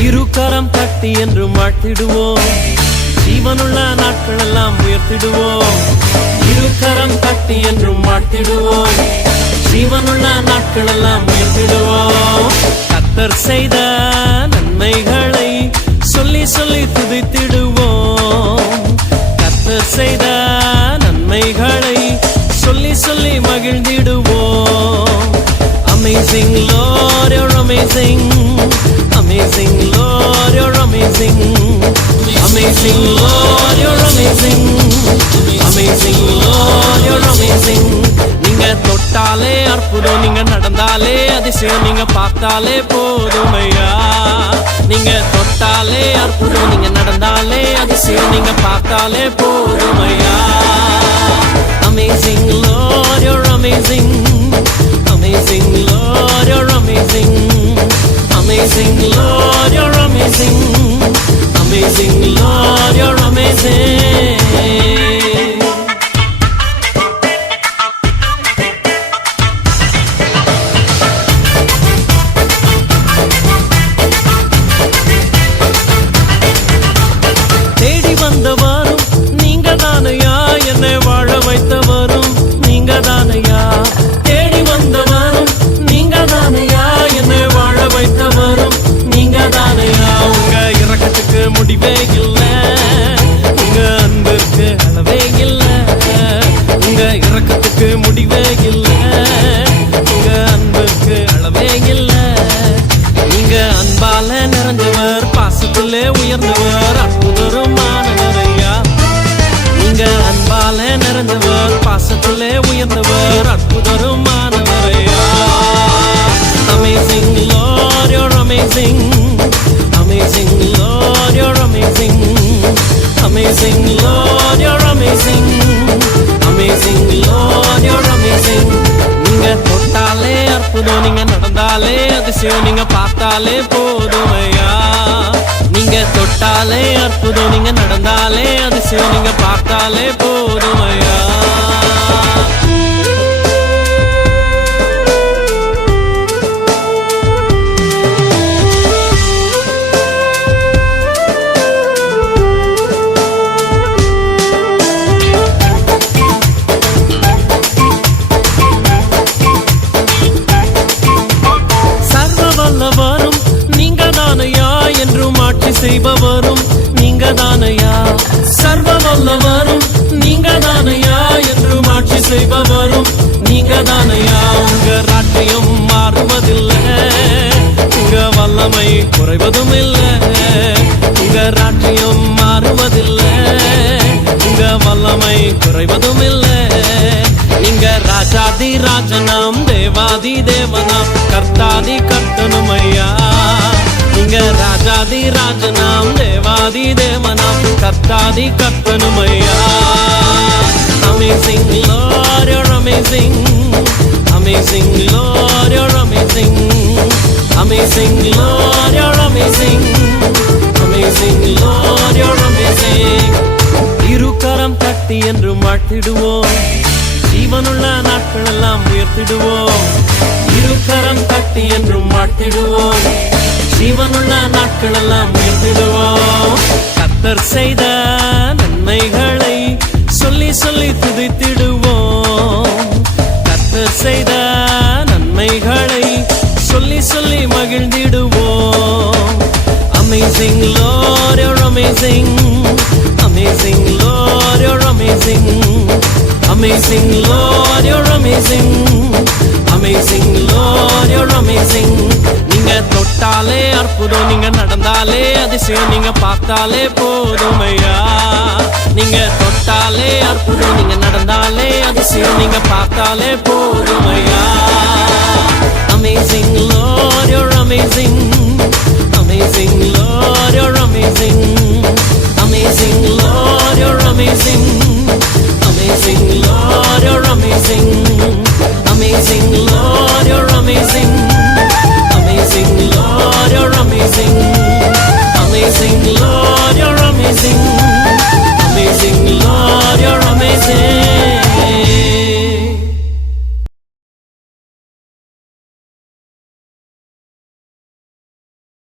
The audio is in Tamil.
இருகரம் தட்டி என்று வாழ்த்திடுவோம், ஜீவனுள்ள நாட்கள் எல்லாம் உயர்த்திடுவோம். இருகரம் தட்டி என்றும் வாழ்த்திடுவோம், ஜீவனுள்ள நாட்கள் எல்லாம் உயர்த்திடுவோம். கர்த்தர் செய்த நன்மைகளை சொல்லி சொல்லி துதித்திடுவோம். கர்த்தர் செய்த நன்மைகளை சொல்லி சொல்லி மகிழ்ந்திடுவோம். Amazing Lord, you're amazing. Amazing Lord, you're amazing. Amazing Lord, you're amazing. Amazing Lord, you're amazing. நீங்க தொட்டாலே அற்புதம், நீங்க நடந்தாலே அதிசயம், நீங்க பார்த்தாலே போதுமையா. நீங்க தொட்டாலே அற்புதம், நீங்க நடந்தாலே அதிசயம், நீங்க பார்த்தாலே போதுமையா. Amazing Lord, you're amazing. Amazing Lord, you're amazing. Amazing Lord, you're amazing. Amazing Lord, you're amazing. தேடி வந்தவரும் நீங்க தானையா, என்னை வாழ வைத்தவரும் நீங்க தானையா. தேடி வந்தவரும் நீங்க தானையா, என்னை வாழ வைத்தவரும் நீங்க தானையா. உங்க இரக்கத்துக்கு முடிவே இல்லை, உங்க அன்பிற்கு அளவே இல்லை. உங்க இரக்கத்துக்கு முடிவே இல்லை, உங்க அன்பிற்கு அளவே இல்லை. நீங்க அன்பால நிறைஞ்சவர், பாசத்திலே உயர்ந்தவர், அற்புதருமானவரையா. நீங்க அன்பால நிறைஞ்சவர், பாசத்திலே உயர்ந்தவர், அற்புதருமானவரையா. Amazing Lord, you're amazing. Amazing Lord, you're amazing. Amazing Lord, you're amazing. Amazing Lord, you're amazing. நீங்க தொட்டாலே அற்புதம், நீங்க நடந்தாலே அதிசயம், நீங்க பார்த்தாலே போதுமையா. நீங்க தொட்டாலே அற்புதம், நீங்க நடந்தாலே அதிசயம், நீங்க பார்த்தாலே போதுமையா. செய்பவரும் நீங்க தானையா. சர்வ வல்லவரும் நீங்க தானையா, என்றும் ஆட்சி செய்பவரும் நீங்க தானையா. உங்க ராஜ்யம் மாறுவதில்லை, உங்க வல்லமை குறைவதும் இல்லை. உங்க ராஜ்யம் மாறுவதில்லை, உங்க வல்லமை குறைவதும் இல்லை. நீங்க ராஜாதி ராஜனாம், தேவாதி தேவனாம், கர்த்தாதி கர்த்தனுமையா. நீங்க ராஜாதி ராஜனாம், தேவாதி தேவனாம், கர்த்தாதி கர்த்தனுமையா. Amazing Lord, you're amazing. Amazing Lord, you're amazing. Amazing Lord, you're amazing. Amazing Lord, you're amazing. இருகரம் தட்டி என்று வாழ்த்திடுவோம், ஜீவனுள்ள நாட்கள் எல்லாம் உயர்த்திடுவோம். இருகரம் தட்டி என்றும் வாழ்த்திடுவோம், ஜீவனுள்ள நாட்கள் எல்லாம் உயர்த்திடுவோம். கர்த்தர் செய்த நன்மைகளை சொல்லி சொல்லி துதித்திடுவோம். கர்த்தர் செய்த நன்மைகளை சொல்லி சொல்லி மகிழ்ந்திடுவோம். Amazing Lord, you're amazing. Amazing Lord, you're amazing. Amazing Lord, you're amazing. Amazing Lord, you're amazing. நீங்க தொட்டாலே அற்புதம், நீங்க நடந்தாலே அதிசயம், நீங்க பார்த்தாலே போதுமையா. நீங்க தொட்டாலே அற்புதம், நீங்க நடந்தாலே அதிசயம், நீங்க பார்த்தாலே போதுமையா. Amazing Lord, you're amazing. Amazing Lord, you're amazing. Amazing Lord, you're amazing. Amazing Lord, you're amazing. Amazing Lord, you're amazing. Amazing Lord, you're amazing. Amazing Lord, you're amazing. amazing.